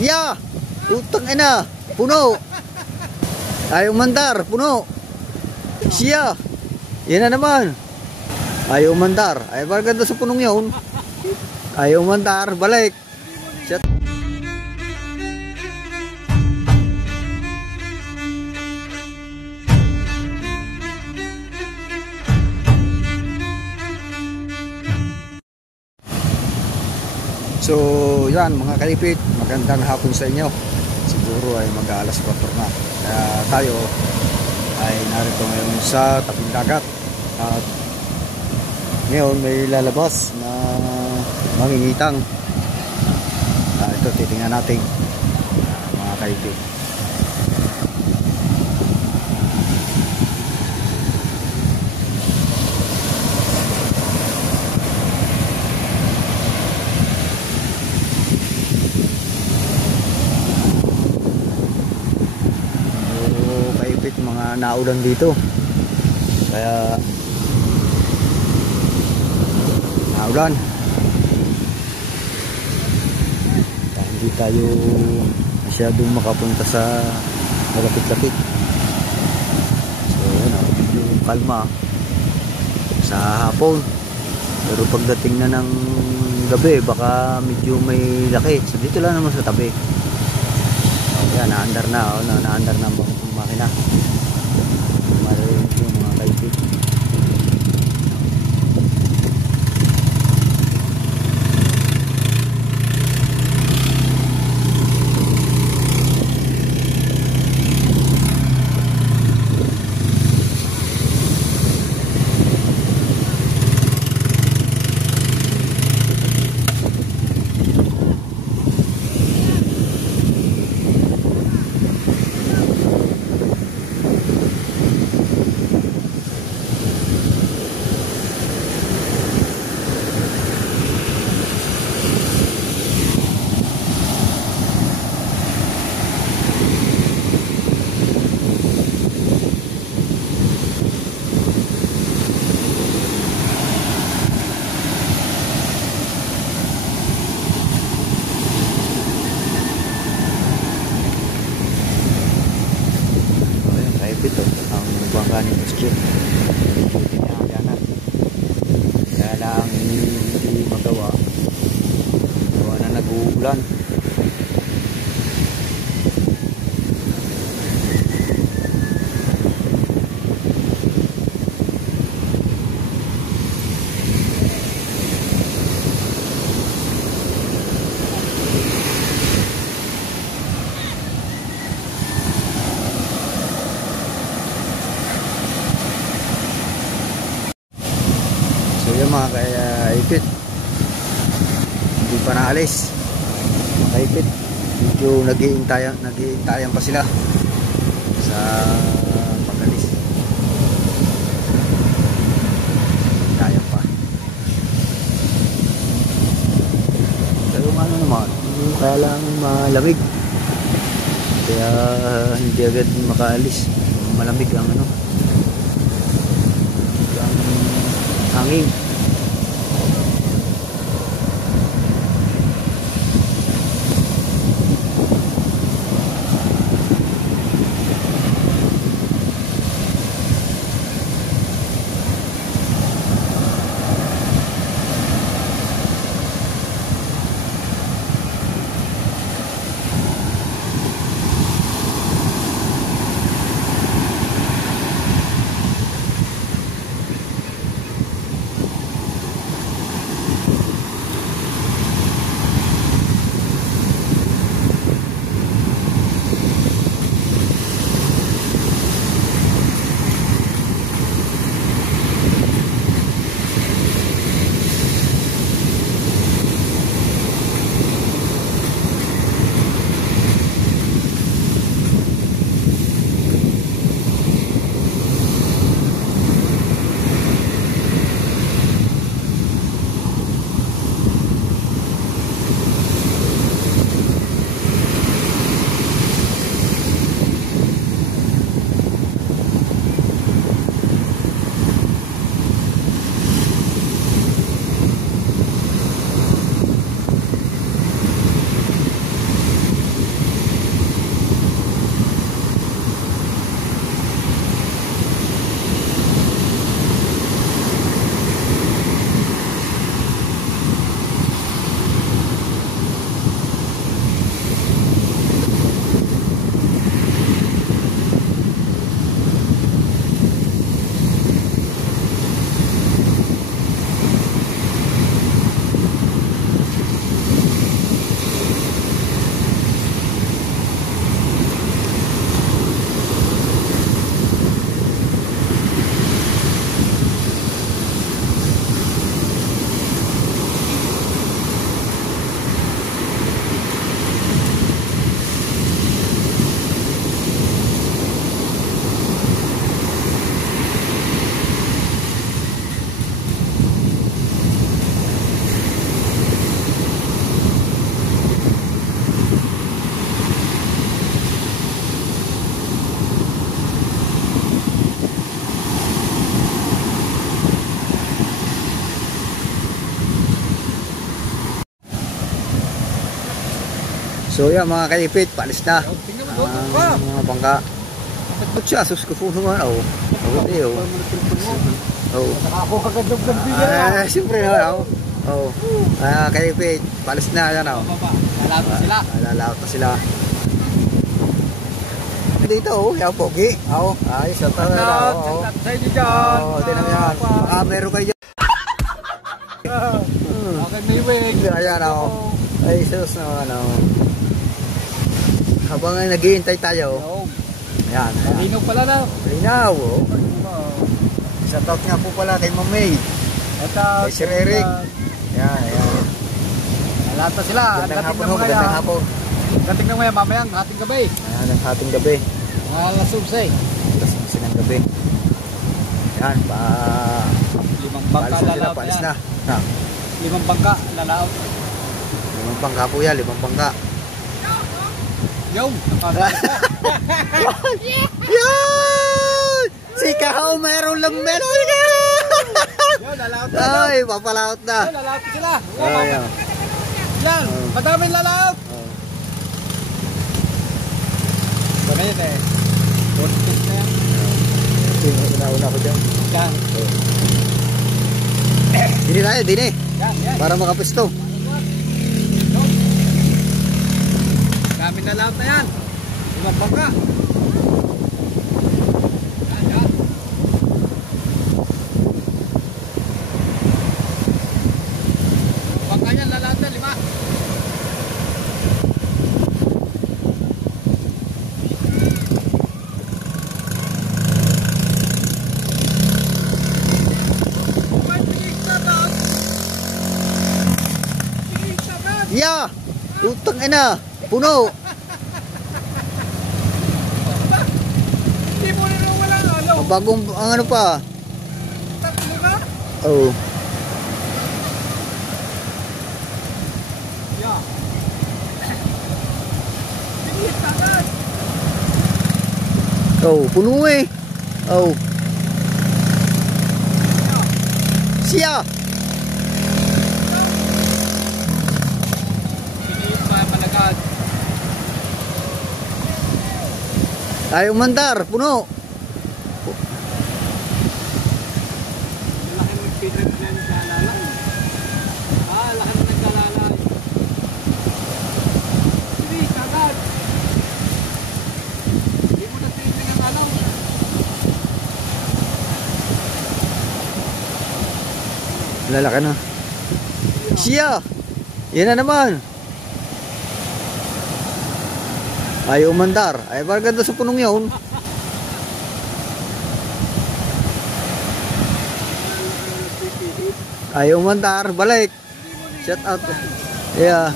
Yeah! Utang ina! Puno! Ayaw mandar! Puno! Siya! Yan na naman! Ayaw mandar! Ay, ganda sa punong yun! Ayaw mandar! Balik! Shit! So, yan mga kalipit, magandang hapon sa inyo. Siguro ay mag-alas 4 na. Kaya tayo ay narito ngayon sa tabing dagat. At ngayon may lalabas na mangingitang. Ito, titingnan natin mga kalipit. Mga naulan dito kaya naulan hindi tayo masyadong makapunta sa malapit-lapit. So yun, medyo kalma sa hapon, pero pagdating na ng gabi baka medyo may laki. So dito lang naman sa tabi. Yan, naandar na, naandar na ang makina. Marinig yung mga kaipit. Ito ang bangka ni Mestre. Kaya lang hindi magawa na nag-uulan. So yung mga kaipit, hindi pa naalis. Kaipit, medyo nag-iintayan pa sila sa pag-alis. Intayan pa. Pero ano naman, kaya lang malamig. Kaya hindi agad makaalis. Malamig ang ano, hangin. So yan mga kaipit, paalis na. Tingnan mo doon. Mga bangka. Ba't siya? Sus ko po naman. Oo. Oo. Oo. Ako kagad ng ganda. Siyempre na. Oo. Kaipit, paalis na. Yan o. Lalaot na sila. Lalaot na sila. Dito oh, yan pogi. Oo. Ayos. Sa inyo dyan. Oo, tinan mo yan. Meron kayo dyan. Okay, may wig. Ayan o. Ay, sus na ano. Habang naghihintay tayo. Ayan. Linaw pala na. Linaw. Shoutout nga po pala kay Ma'am May. Kay Sir Eric. Ayan. Lalaot na sila. Magandang hapon ho. Magandang hapon. Dating na maya mamayang hating gabi. Ayan, ang hating gabi. Alas 11. Alas 11 ng gabi. Ayan, Limang bangka lalaot paalis yan. na. 5 bangka lalaot. 5 bangka po yan, 5 bangka. Yung! Yun! Si Kahaw mayroon lang meron ka! Yun, lalaot na. Ay, papalaot na. Yun, lalaot sila. Ayan. Yan, madaming lalaot. Ito na yun eh. Bonus na yan. Una ko dyan. Yan. Dini tayo, dini. Yan. Para makapisto. Daming lalaot na yan. 5 bangka. Yan. Bangka yan, lalaot na 5. Ya! Utang ina! Puno! Hindi mo rin wala na, ano? Bagong, ang ano pa? Tatlo na? Oh. Yeah. Bilis agad. Oh, puno eh. Oh. Siya! Bilis pa malagad. Tayo mandar, puno. Laki ng pinag na naglalala. Laki ng naglalala. Bilis agad. Hindi mo na tinig ang alaw. Lalaki na. Siya! Yan na naman. Ayaw umandar. Ay, parang ganda sa punong yun. Ayaw umandar. Balik. Shut out. Yeah.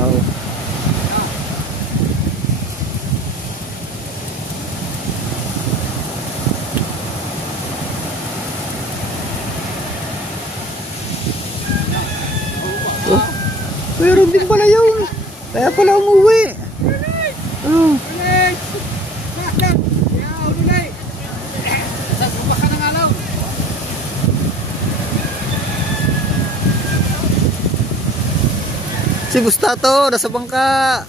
Oh. Oh, meron din pala yun. Kaya pala umuwi. Oh. Ulit! Bakit? Yeah, ulit! Sasubak ka ng alaw. Si Bustato, nasa bangka.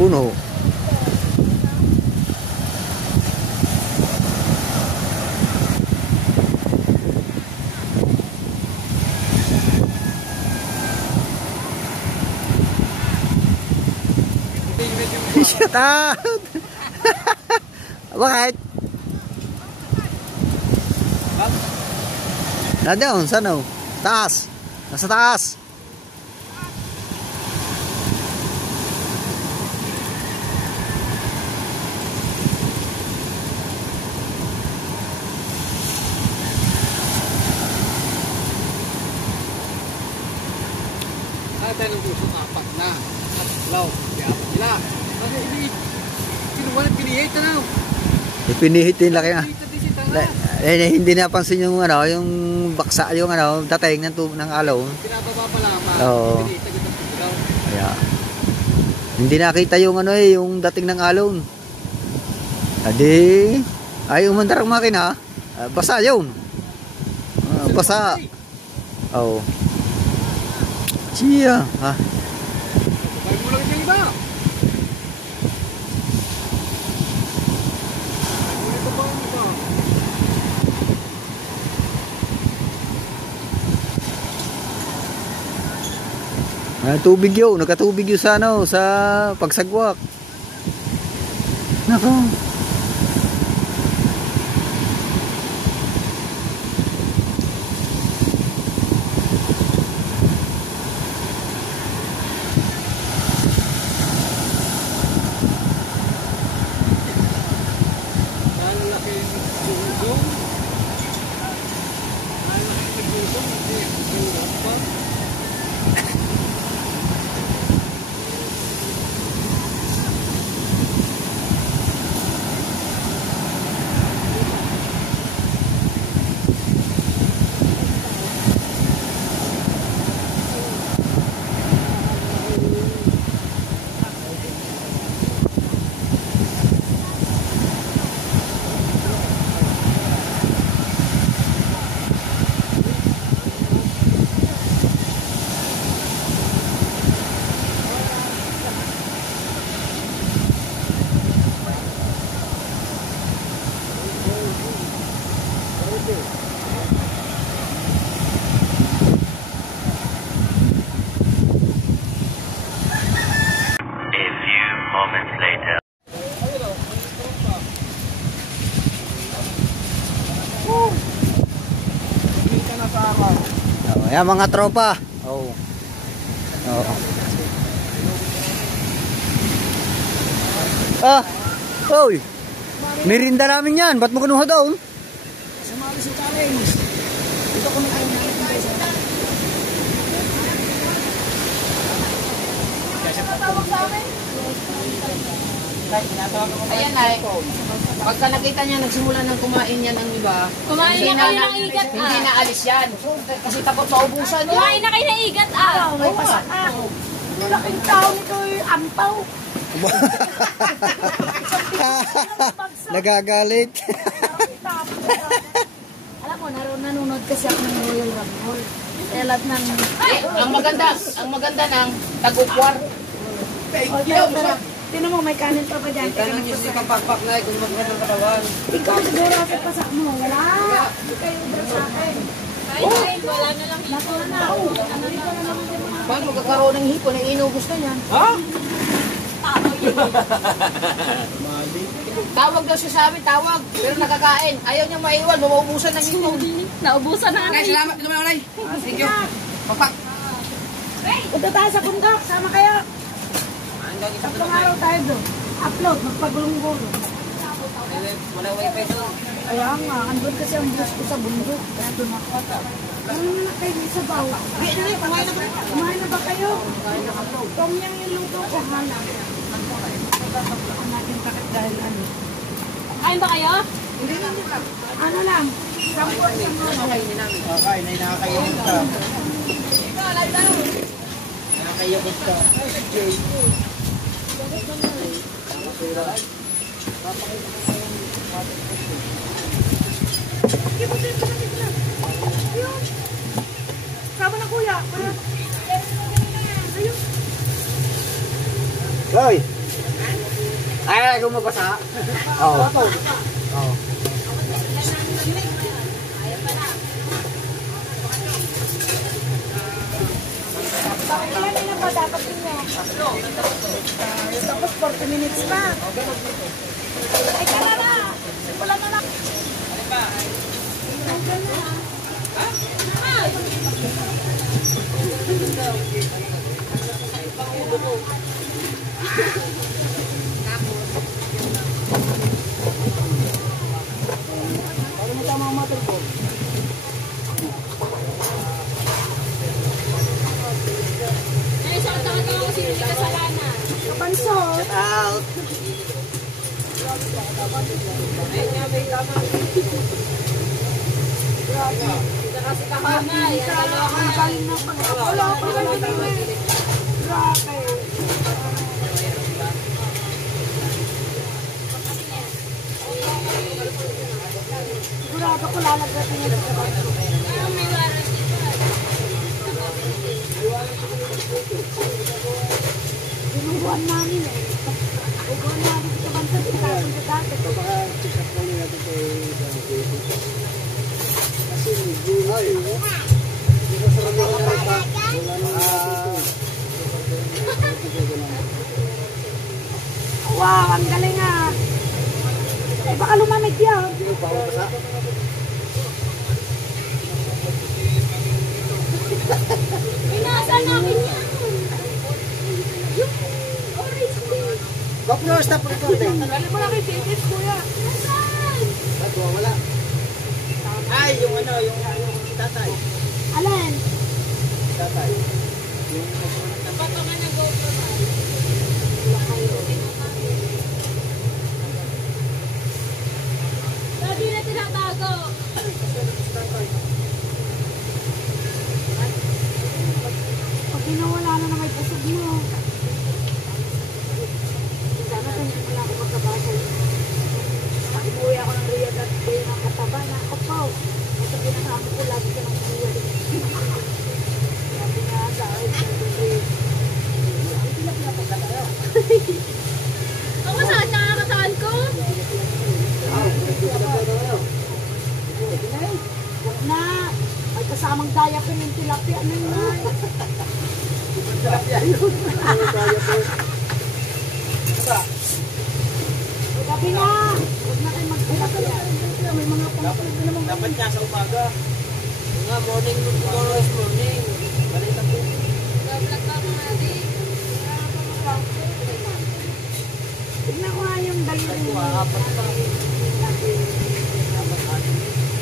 Puno. Shut out! Bakit? Nandiyan, saan o? Taas! Nasa taas! Tayo ng gusto apat na. Atlaw, di apat sila. Kasi kinuha na pinihit na. Ipinihit din laki nga. Pinihit na Hindi napansin yung ano, yung baksa, yung ano, dating ng alaw. pinababa pa lamang. Oo. Pinihit na gitang Kaya hindi nakita yung ano eh, yung dating ng alon. Adi ay umandar ang makina. Basa yun. Basa. Oh. Siya, ha. Bago mo lang yung iba. Ito pa ang iba. Tubig yun, nagkatubig yun sa ano, sa pagsagwak. Nako. Lalaki yung gulong. Lalaki yung gulong. Hindi, pa. Moments later. Kita na sa araw. Oh, yan mga tropa. Oh. Oh. Ah. Oy. Merinda namin 'yan. Ba't mo kinuha doon? Sumali sa challenge. Ito kung ano Ayan ay, pagka nakita niya nagsimula ng kumain yan ang iba, Kumain na kayo ng igat hindi na alis yan. Kasi takot sa ubusan niya. Kumain na kayo ng igat ah. May pasak. Laking tao nito yung ampaw. Nagagalit. Alam mo, nanonood kasi ako ng Royal Rumble. Kaya lahat ng... Ang maganda ng tagukwar. Tinan mo, may kanin pa ba dyan? Tanong niyo si Kapakpak na kung magkano ng katawan. Ikaw siguro sa pasak mo. Wala. Hindi kayo ubra sa akin. Kain, wala na lang. Nato na na. Paano magkakaroon ng hipon na inubos na yan? Ha? Tawag daw siya sa amin, tawag. Pero nakakain. Ayaw niya maiwan, mauubusan ng hipon. Naubusan na Nay, salamat. Ito naman, Nay. Thank you. Pakpak. Punta tayo sa bundok. Sama kayo. Tatlong araw tayo doon. Upload. Magpagulong-gulong. Wala wifi doon. Kaya nga, andun kasi ang Diyos ko sa bundok. Kaya doon ako. Ano na kayo sa bawa? Kumain na ba kayo? Tom yang yung luto ko, hala. Ang natin takit dahil ano. Kain ba kayo? Ano lang? Sampo at sampo. Okay, nakakainin ka. Nakakayabot ka. Sama na kuya. Ayun. Hoy! Ay, kung mabasa. Oh. Oh. Ilan ilan ba dapat niya? Tapos 40 minutes pa. Ay, tara na. Wala na lang. Kapansot. Out! Kasi kahamay. Ang galing ng pagkakula. Grabe. Ginubuan namin eh. Ubuan namin sa bansa, tinapon sa dati. Wow, ang galing ah. Eh, baka lumamig yan. Pinasa namin yan. Yung orange tea. Gopro, stop recording. Galing mo lang kay Titis, kuya. Nasaan? Wala. Ay, yung ano, yung tatay. Alin? Tatay. Napatungan ng GoPro ba? Lagi na tinatago. Pag ginawala na may pusog mo. Sana hindi mo lang ako magkabasa. Pag umuwi ako ng Riyadh at kayo ng kataba na ako po. Ito pinakamo ko lagi ka ng umuwi. Sabi nga dahil sa Riyadh. Ako saan nakakataan ko? Huwag na. May kasamang daya ko yung tilapia. Ano yun? Tilapia yun. Gabi na. Huwag na kayo magtilapia. May mga pangkakit naman. Dapat nga sa umaga. Nga, morning, tomorrow is morning. Balita po. Gablag ka mga di. Tignan ko nga yung daliri mo.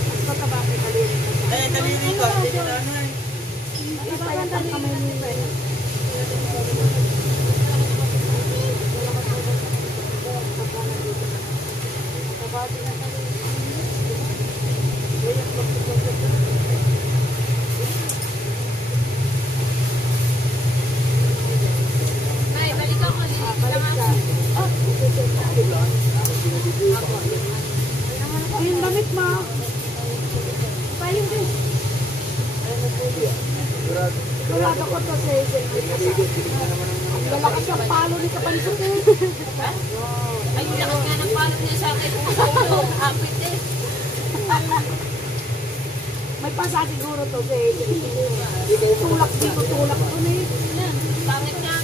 Mas pataba kay daliri mo. Eh, daliri ko. Hindi nila ano eh. Ipayat ang kamay nila. Nay, balik ako. Balik ka. Ayun, damit mo. Payong din. Wala ko to sa isa. Ang lalakas ang palo ni Kapansot eh. Ay, lakas nga ng palo niya sa akin. Apit eh. May pasa siguro to sa isa. Tulak dito, tulak to eh. Pangit nga.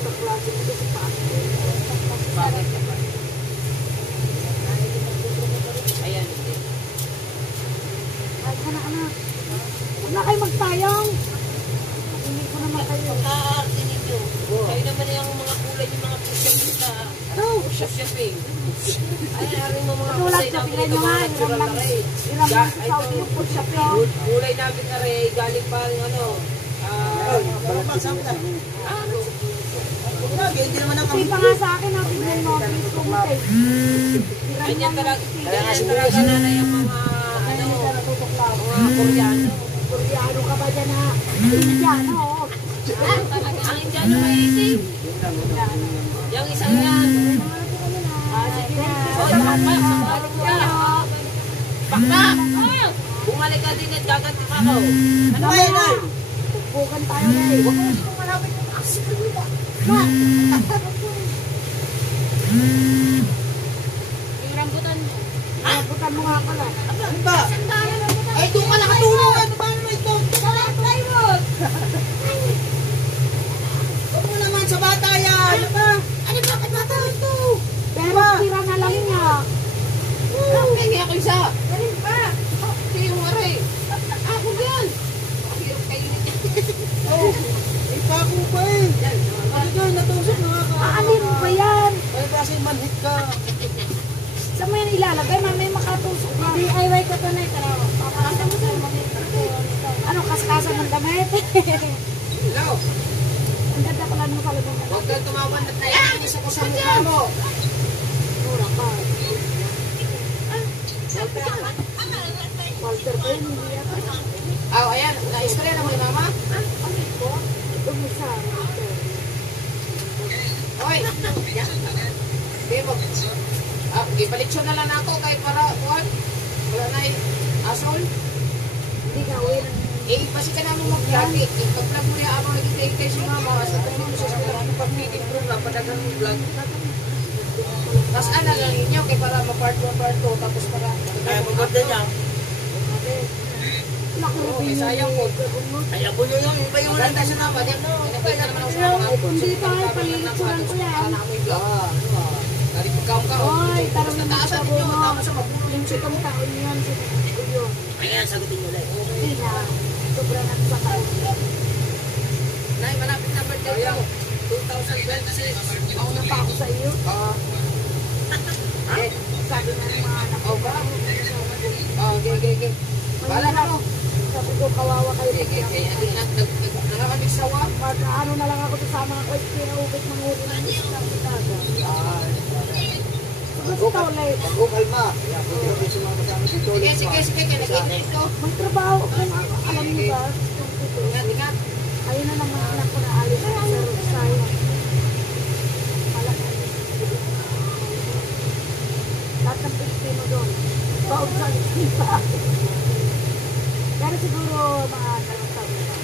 Sa klase mo to sa pasa. Pangit naman. Ayan. Ay, anak. Huwag na kayo magtayong. Hindi ko naman kayo. Kaarte ninyo. Kayo naman yung mga kulay yung mga push-up na push-uping. Ay, haring mo mga Tulad kulay sa namin tingnan ito nyo nga. mga natural Iram na rin. lang sa Saudi yung push-up yun. Kulay namin na rin, galing pa rin ano. Hindi naman ang Hindi pa nga sa akin ang tingnan mo. Please kumutay. Ganyan talaga na yung mga ano, mga Koreano. Koreano ka ba dyan ha? Indiano oh. Ang Indiano may itim. Yung isang yan. Sige na. O, bumalik ka. Bakla! Bumalik ka din at gaganti pa ako. Ano ba yan ay? Bukan tayo na eh. Huwag mo sino malapit yung aksi ko nila. Yung rambutan mo. Rambutan mo nga pala. Ano ba? Ay, doon ka nakatulong. Ano ba naman ito? Huwag mo naman sa bata yan. Ano ba? Ano ba? Bata ito. Pero tira na lang niya. Kaya ako isa. Galing pa. Kaya yung aray. Ako yan. Hirap kayo nito. Oh, may pako pa eh. Ano doon? Natusok na ka. Aanin pa yan. Ay, kasi manhit ka. Saan mo yan ilalagay? Mamay makatusok na. DIY ko to na ito. Papakasa mo sa mga ano, kaskasan ng damit. Hello. Ang ganda pala mo sa lubong. Huwag kang tumawan na tayo. Inis ako sa mukha mo. Mura ka. Walter pa yun, hindi yata. Ayan. Na-istorya na mo yung mama? Ito mo siya. Hoy! Okay, gibaliksyon na lang ako kay para kuhan. Wala na asol. Hindi ka, uwi na. Kasi ka naman mag-vlog eh. Pag-vlog mo niya, abang nag-take si mama, sa tayo mo sa sila, pag-meeting program, padagang mo vlog. Tapos ano lang ninyo, kay para ma-part 1, part 2, tapos para... Kaya maganda niya. Okay, sayang po. Ay, abo nyo yung iba yung nanda sa nama. Pinapita naman ako sa mga Hindi pa kayo, palilitsuran ko yan. Para na mo yung vlog. Dari pagkaong-kaong. Oy, tarong Tapos na nataasan sa ninyo, buno. tama sa mabulong. Yung sitong taon yun, sitong yun. Ayan, sagutin nyo lang. Hindi na, sobrang at sa taon. Nay, malapit na birthday ko. 2026. Mauna pa ako sa iyo. Eh, Sabi nga ng mga anak ko. ba? Okay. Bala na mo. Sabi ko, kawawa kayo. Nakakamig sawa. Ano na lang ako sa mga ko, kinaubit mga huli ng isla sa daga. Gusto ka ulit. Kalma. Sige, kinagin ito. Magtrabaho ko nga. Alam niyo ba? Ingat. Ayun na lang mga anak ko na alis sa Rosaya. Malaki. Lahat ng Pilipino doon. Baog sa Lipa. Pero siguro mga 2 taon na.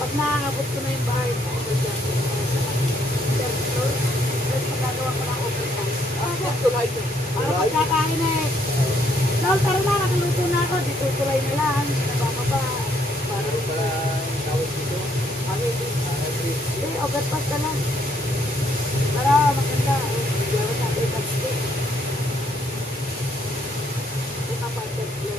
Pag nakakabot ko na yung bahay ko, ako dyan. Third floor. Tapos magagawa ko ng overtime. Para pagkakain eh. Lol, tara na, nakuluto na ako. Di tutuloy na lang. Nabama pa. Para rin pala tawag dito. Overpass ka lang. Para maganda. Diyawan natin yung pag-stick. Ito pa third floor.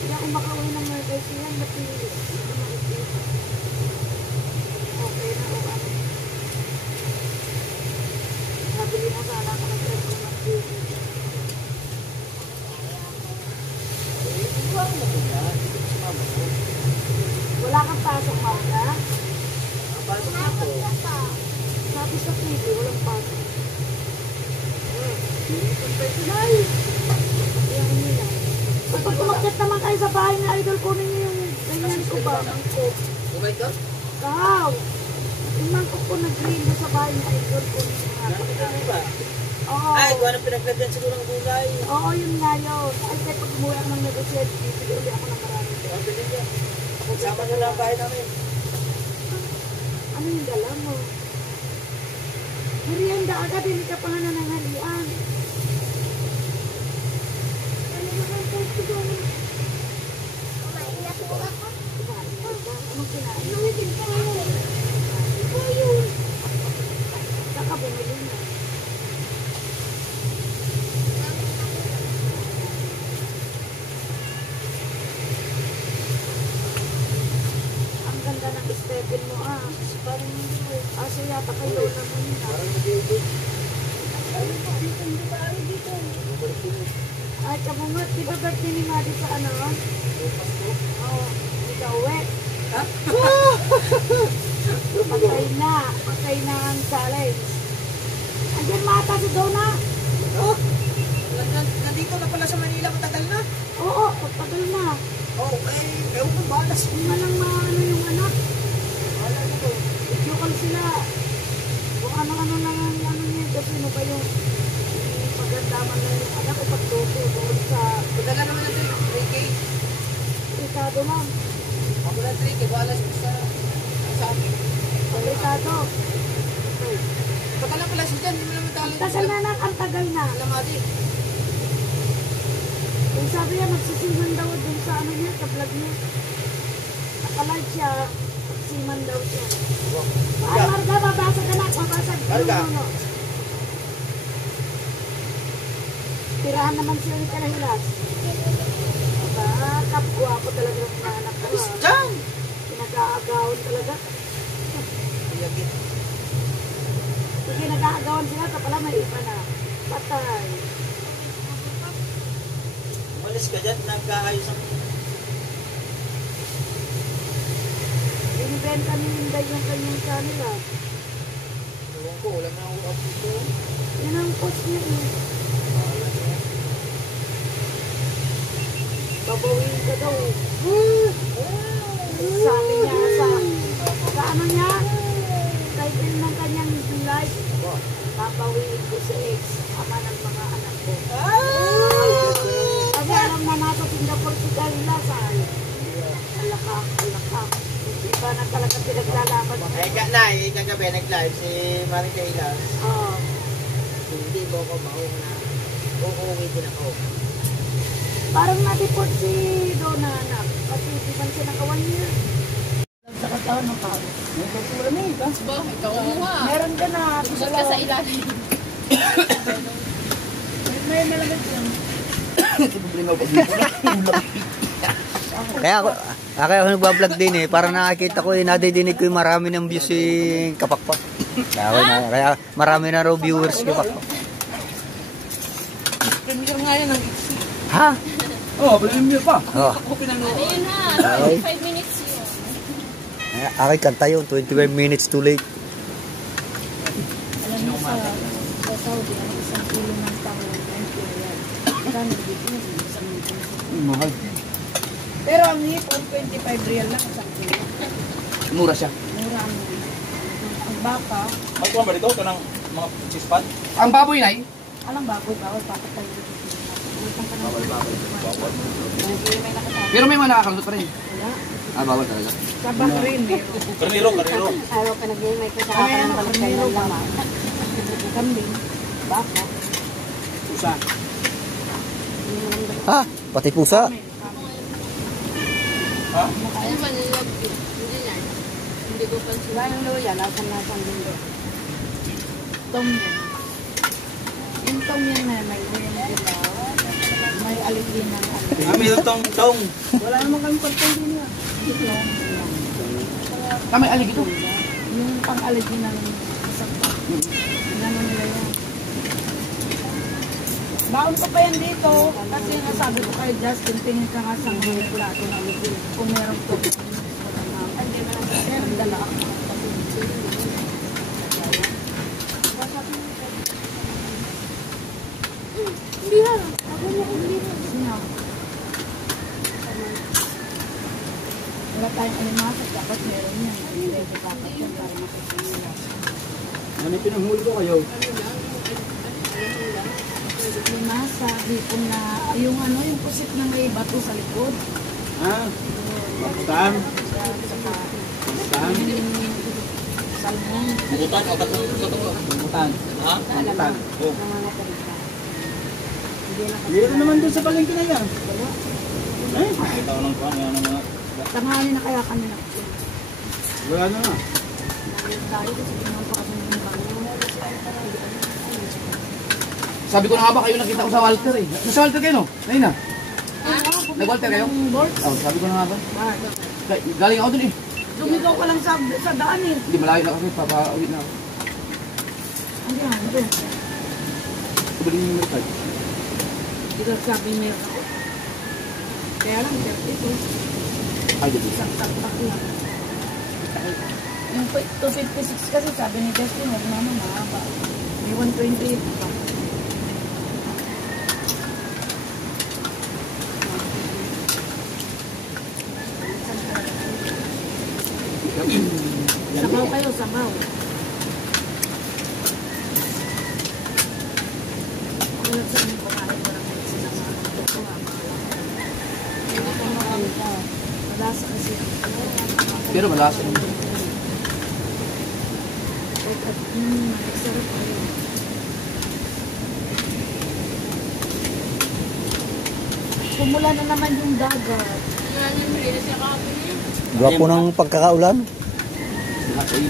Hindi ako makauwi ng emergency yan. Ba't hindi? Okay na o ano. Nabili na sana ako ng trip ng mag-baby. Wala kang pasok, Mama? Pasok na ako. Sabi sa TV, walang pasok. Ay! Yan nila. Pag kumakit naman kayo sa bahay na idol, kunin niyo yung ganyan ko ba? Mangkok. Umay ka? Kaw! Yung mangkok ko nag-green sa bahay na idol, kunin niyo nga. Oo. Ay, kung anong pinaglagyan siguro ng gulay. Oo, yun nga yun. Ay, kahit pag umuwi ako ng negotiate, bibili ulit ako ng marami. Sama na lang bahay namin. Ano yung dala mo? Merienda agad, hindi ka pa nga nanangalian. Ano naman ito? Kumain na po ako. Kumain na ba? Anong kinain? Nangitin ka ngayon. Ito yun. Saka bumili na. Ang ganda ng stepin mo ah. Parang aso yata kayo naman yun ah. Ay, kabungat, di ba birthday ni Madi sa ano? Oo, hindi ka uwi. Ha? Patay na ang challenge. Andiyan mata si Donna. Oh, nandito na pala sa Manila, matagal na. Oo, pagtagal na. Oh, ewan ko balas. Hindi man lang maano yung anak. Wala na to. Video call sila. Kung ano-ano lang ang ano niya. Kasi ano ba yung pagdandaman lang yung anak o pagtuto doon sa Padala naman natin, 3K. Ricado lang. Ako na 3K, balas ko sa akin. Ricado. Pagkala pala siya dyan, hindi mo naman talo. Tagal na na, ang tagal na. Alamati. Yung sabi niya, magsisiman daw dun sa ano niya, sa vlog niya. Nakalive siya, magsiman daw siya. Ay, Marga, babasag ka na, babasag. Marga. No. Tirahan naman siya yung kalahilas. Aba, kapwa ko talaga ng mga anak ko. Diyan! Pinag-aagawan talaga. Sige, nag-aagawan sila, kapala may iba na. Patay. Umalis ka dyan, nagkaayos ang... Binibenta ni Inday yung kanyang channel ah. Ewan ko, wala na ako up dito. Yan ang post niya eh. Babawin ka daw eh. Sabi niya sa ano niya, title ng kanyang live, papawiin ko si X, ama ng mga anak ko. Kasi alam na nasa Singapore si Kalilasan. Alakak. Hindi pa na talaga pinaglalaban. Kagabi nag-live si Maring Kayla. Oo. Hindi mo ko maong na uuwi din ako. Parang na-deport si Donna, anak. Kasi hindi man siya naka 1 year. Sa katawan ng tao. May kasura na ito. Ikaw kumuha. Meron ka na. Busog ka sa ilalim. May malamig yan. Kaya ako nagbablog din eh. Para nakakita ko nadidinig ko yung marami ng views yung kapakpak. Kaya marami na raw viewers yung kapakpak. Premiere nga yan ang iksi. Ha? Oh, premiere pa. Oh. Ano yun ha? 5 minutes yun. Ako'y kanta yun. 25 minutes too late. Alam mo sa Saudi, ang isang kilo ng tao ng period. Kano dito na isang kilo. Mahal. Pero ang hipon, 25 real lang isang kilo. Mura siya. Mura ang baka. Magkuhan ba dito? Ito ng mga chispan? Ang baboy na eh. Alang baboy, bawal papatay dito. Bawal. Pero may mga nakakalusot pa rin. Wala. Bawal talaga. Sa baka rin, meron. Karniro. Araw ka nag-game, may kasama Kaya ng ano, balakay meron ng pa. laman. Kambing, baka. Pusa. Ha? Pati pusa. Ano ba nilog ko? Hindi na. Hindi ko pansin. Diba yung loya, lasan-lasan din doon. Tom yan. Yung tom yan na may uyan dilaw. May aligin ng ano. May tong. Wala naman kami pagpili niya. May alig ito. Yung pang-aligin ng isang pa. Gano'n nila yan. Baon ko pa yan dito. Kasi nga sabi ko kay Justin, tingin ka nga sa mga plato na aligin. Kung meron to. Meron dala ako. Hindi ha. Ako mo kung hindi ha. Sino? Wala tayong animatic. Dapat meron yan. Ready dapat yan para makikita. Ano pinanghuli ko kayo? Yung nasa, hipon na, yung ano, yung pusit na may bato sa likod. Maputan. Saka, Maputan. salmon. Bukutan o katong Maputan. Ha? Maputan. Oh. Hindi na kasi. Meron naman doon sa palengke na yan. Kita ko ng kuhan. Yan ang mga... Tanghali na kaya kami na. Wala na nga. Naging tayo kasi pinampa kami ng bango. Sabi ko na nga ba kayo nakita ko sa Walter eh. Nasa Walter kayo no? Ngayon na. Nag-Walter kayo? Yung board. Oh, sabi ko na nga ba? Galing ako dun eh. Lumigaw ka lang sa daan eh. Hindi malayo na kasi papauwi na ako. Hindi nga, hindi. Sabali yung number card. Hindi ka sabi meron ako. Kaya lang, 32. Ay, dito. Isang taktak lang. Yung 256 kasi sabi ni Justin, huwag naman mahaba. May 128 pa. Sabaw kayo, sabaw. Ulat sa inyo kumain mo lang kayo sinamahan ng tuwa. Hindi ko makanta. Malasa kasi. Pero malasa yun. Nagsarap kayo. Pumula na naman yung dagat. Gwapo ng pagkakaulan. Ay,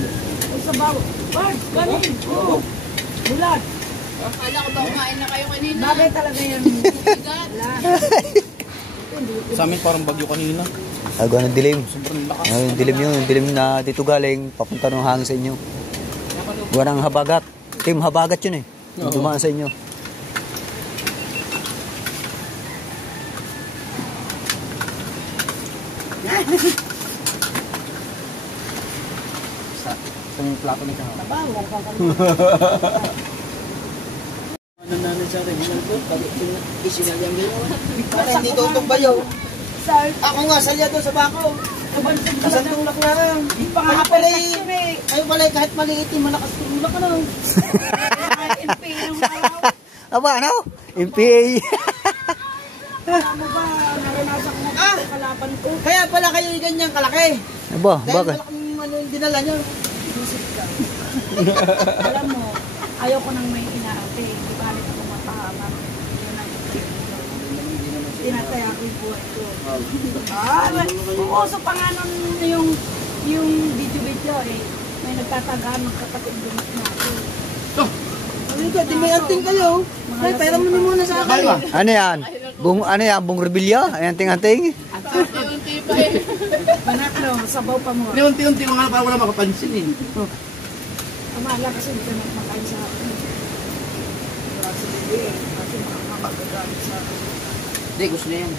sabaw. Bart, kanin. Bulat. Akala ko ba kumain na kayo kanina? Bagay talaga yan. Wala. Sa amin parang bagyo kanina. Agaw ng dilim. Sobrang lakas. Yung dilim yun. Yung dilim na dito galing. Papunta ng hangin sa inyo. Gawa ng habagat. Team habagat yun eh. Yung dumaan sa inyo. Itong plato ni Kahawa. Sabaw. Ano namin sa regional po? Isinal yung ginawa. Para hindi tutong bayaw. Salt. Ako nga, salya doon sa bako. Kabansag Nasa talaga. tulak lang. Kayo pala kayo pala kahit maliit yung malakas tulak ano. NP ng araw. Aba, ano? MPA. Alam mo ba, naranasan ko na kalaban ko. Kaya pala kayo yung ganyan kalaki. Aba, Dahil bakit? malaking ano yung dinala nyo. Isip ka. Alam mo, ayaw ko nang may inaate. Di balit ako mapahamak. Yun ang tinataya ko yung buhay ko. Umuso pa nga nun yung video eh. May nagtatagaan ng kapatid doon na ako. Halika, di may anting kayo. Ay, pera mo na muna sa akin. Ano yan? Ano yan? Bung rebelya? Ayan ting-ating. Panatlo, sabaw pa mo. Hindi, unti-unti mga para wala makapansin eh. Kamala kasi hindi ka nagmakain sa akin. Kasi hindi eh. Kasi makakagagamit sa akin. Hindi, gusto niya yan.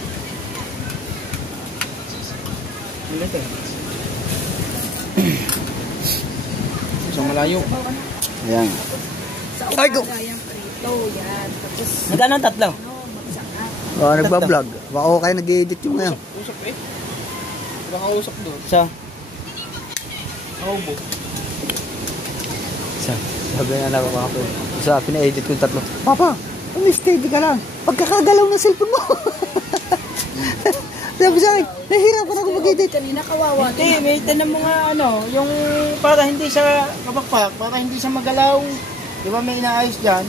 Ulit eh. Isang malayo. Sabaw ka na. Ayan. Sa Ay, go. umaga, yung prito, yan. Tapos, Magkano ang tatlo? magsangat. Oh, nagbablog. Baka ako kayo nag-edit yung ngayon. Usap eh. Baka usap doon. Sa? Ako Sabi nga na ako. Isa, pina-edit ko yung tatlo. Papa, steady ka lang. Pagkakagalaw ng cellphone mo. Sabi sa akin, nahihirapan ako mag-edit. Kanina kawawa. Hindi, may tanong mga ano, yung para hindi siya kapakpak, para hindi siya magalaw. Di ba may inaayos dyan?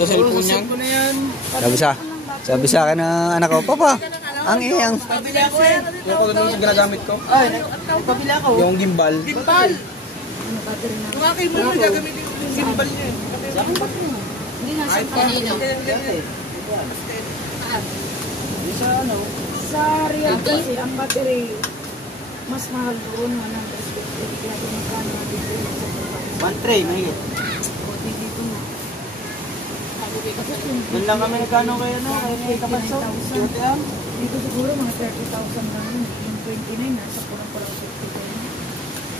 Sa cellphone yan? Sa na yan. Sabi sa akin ng anak ko, Papa, ang iyang. Pabila ko eh. Yung pag sa ginagamit ko? Ay, pabila ko. Yung gimbal. Gimbal! Mga kayo mo naman gagamitin yung gimbal niya eh. Hindi nasa kanina. Sa ano? Sa real kasi, ang battery, mas mahal doon, 150. Kaya magkano ang dito sa pagkakas. 1 mahigit. O, dito na. Doon lang kami nagkano kayo no? Kay Kapanso? Dito siguro mga 30,000 lang yun. Yung 29, nasa kurang-kurang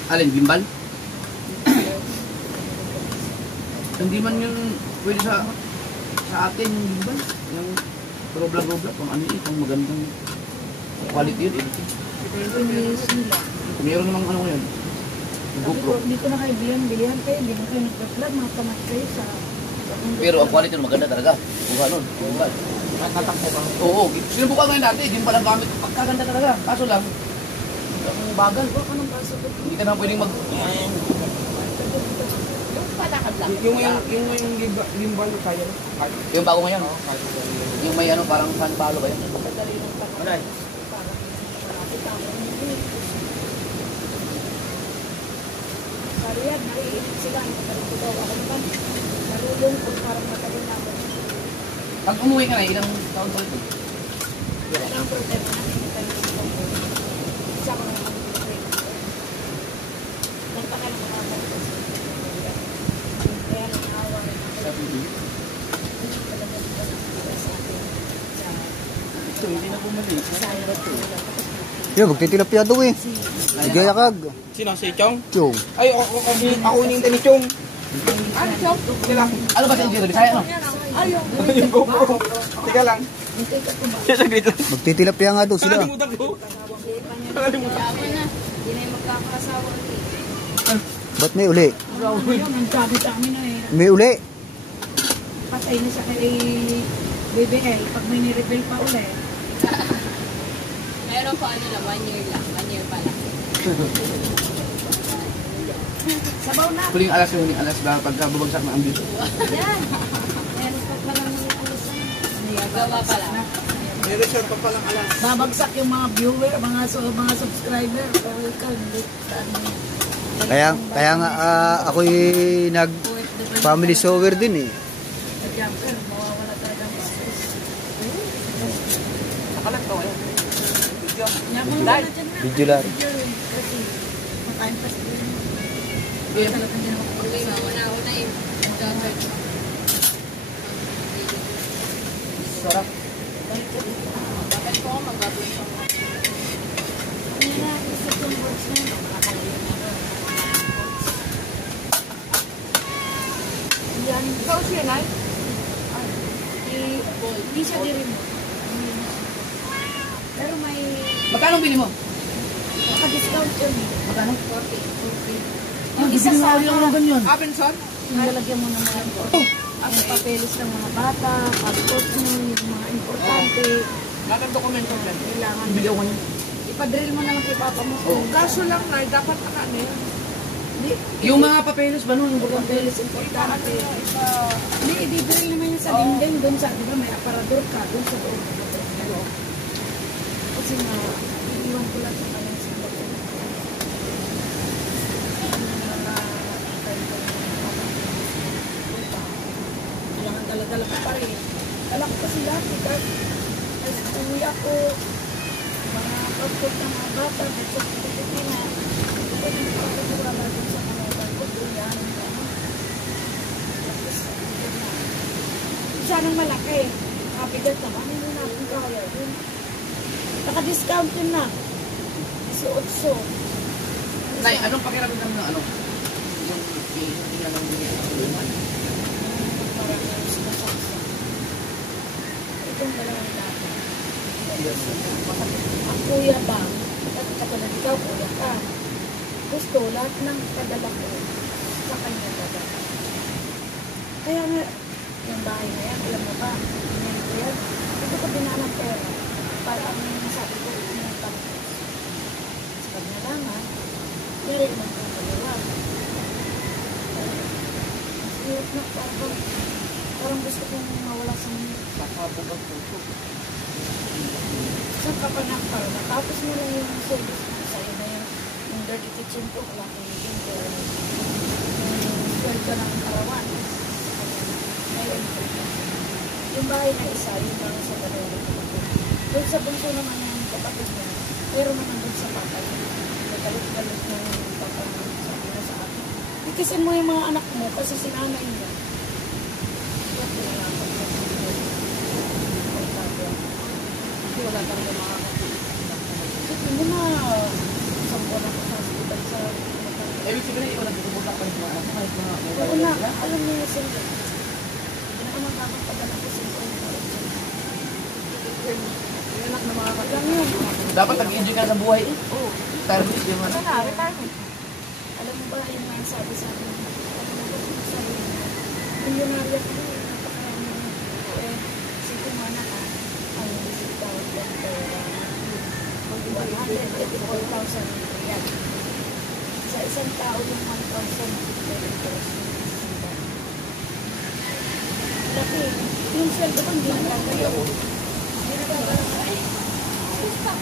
50. Alin, gimbal? Hindi man yun pwede sa atin yung gimbal. Yung robla-robla, kung ano yun, kung magandang quality yun. Pinis nila. Meron namang ano yun. GoPro. Dito na kayo bilihan kayo. Hindi na kayo nag-vlog, mga tamat kayo sa Pero ang quality nun maganda talaga. Buka nun, gimbal. Tatakbo ka. Oo, sinubukan ngayon natin, gimbal ang gamit. Pagkaganda talaga. Kaso lang, ang bagal. Huwag ka nang pasok. Hindi ka na pwedeng mag... Yung gimbal kaya no? Yung bago ngayon. Yung may ano, parang panpalo ba yun? Alay. Sariyad, nariinit sila. Nagkalito ako naman. Narulong ko parang matagal na ako. Pag umuwi ka na, ilang taon pa ito? Kailangan ko tayo natin yung tayo. Isa ko naman yung nagpakal ko mga tayo. Kaya nang awa rin ako. Hindi talaga nagpakal sa akin. Ito, hindi na bumalik. Yo, magtitilapia daw eh. Nagayakag. Sino? Si Chong? Chong. Ay, ako hinihintay ni Chong. Ano, Chong? Teka lang. Ano ba sa inyo? Bisaya, ano? Yung GoPro. Teka lang. Saglit lang. Magtitilapia nga daw sila. Nakalimutan ko. Hindi na yung magkakasawa. Ba't may uli? Ang dami-dami na eh. May uli. Patay na siya kay BBL. Pag may ni-reveal pa uli. Meron po ano lang, 1 year lang. 1 year pa lang. Sabaw na. Huling alas ba pagkababagsak ng ambyo? Yan. Meron pa palang alas na. Gawa pa lang. May resort pa palang alas. Babagsak yung mga viewer, mga subscriber. Okay ka, hindi. Kaya nga ako'y nag family shower din eh. Nag-jumper, mawawala talaga ang stress. Nakalat ka ngayon. Yan mo na dyan na. Video lang. Video eh. Kasi makain pa sila. Yeah. Talagang din ako Okay, mauna-una eh. Sarap. Bakit po ako mag-upload sa mga. Ano na, isa yung words na yun. Makakalayo na rin. Yan. Ikaw siya, Nay? Hindi siya di-remote. Pero may... Magkano bili mo? Naka-discount yun. Magkano? 40. Yung isa sa lang ganyan. Abenson? Nilalagyan mo naman ang papeles ng mga bata, passport mo, yung mga importante. Lahat ng dokumento plan. Kailangan. Bigyan ko niya. Ipadrill mo naman kay Papa mo. Kaso lang na, dapat ano yan. Yung mga papeles ba nun? Yung Papeles importante. Hindi, i-drill naman yun sa dingding. Doon sa, di ba, may aparador ka. Doon sa loob. Kasi nga, iiwan ko lang sa kanya sa loob. Kailangan dala-dala ko pa rin. Dala ko kasi lahat. Kasi uwi ako. Mga passport ng mga bata. Dito sa Pilipinas. Pwede ko ako wala dun sa mga bangkot. Yan. Sanang malaki. Kapigat naman. Hindi natin kaya yun. Naka-discount yun na. 18. Nay, anong pakiramdam ng ano? Yung tingnan ng bigyan. Itong dalawang dati. Ang kuya ba? Katulad ikaw, kuya ka. Gusto, lahat ng padala ko sa kanya dapat. Kaya nga, yung bahay na yan, alam mo ba? Ngayon ko yan, hindi ko binanang pera para ang sabi ko, yung tapos. Sa kanya lang ha, meron naman kong dalawa. Mas na, parang gusto kong mawala sa mga Sakabog ang puso. sa kapanak para natapos mo lang yung service mo sa'yo na yung dirty kitchen ko, wala kang higing pero yung sweldo ng karawan. Ngayon ko. Yung bahay na isa, yung lang sa dalawa ko. Doon sa bunso naman yung kapatid niya, pero naman doon sa papa niya. Nagalit-galit na yung papa niya sabi na sa akin. Ikasin mo yung mga anak mo kasi sinanay niya. Wala kang makakapit. Hindi na isang buwan ako sa hospital sa Ibig sabihin, ikaw nagpupunta pa rin mga anak. Kahit mga oo na, alam niyo yung sila. Hindi naman magkakapagdala ko sa Anak na mga alam yun. Dapat nag-enjoy ka sa buhay. Oo. Service yung ano. Retirement. Alam mo ba, yung nga sabi sa akin, sabi niya, milyonarya ko na, sige mo na ka, ang bisita ko yan, 184,000 yan. Sa isang tao yung 1,000 laki. Yung sweldo ko, hindi na lang kayo. Hindi na lang kayo. Stop.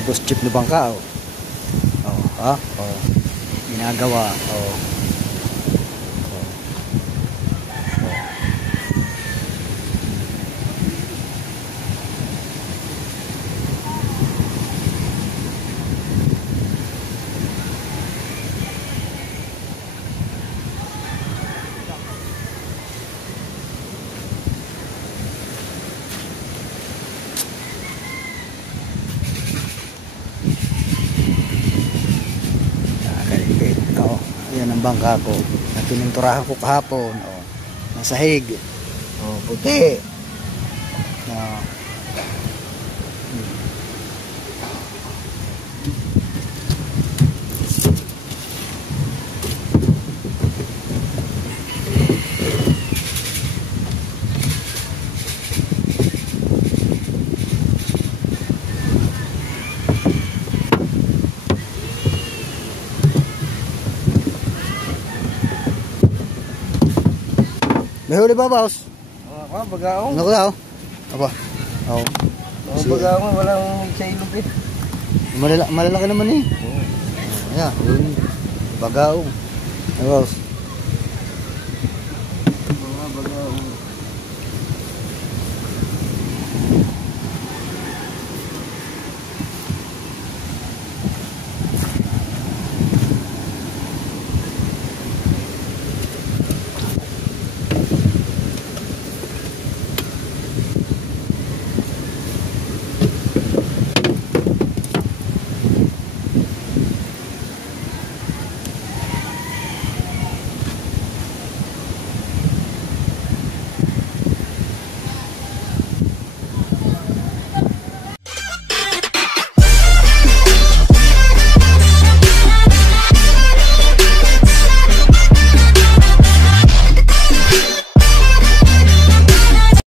Bus jeep na bangka, oh. Oh, ha? Oh. Ginagawa, oh. Yan ang bangka ko na pininturahan ko kahapon, oh. Nasa hig, oh, puti, oh. May huli ba, boss? bagaong. Ano ko daw? Aba. Oo. Bagaong, walang sa ilog eh. Malalaki naman eh. Ayan, bagaong. Boss.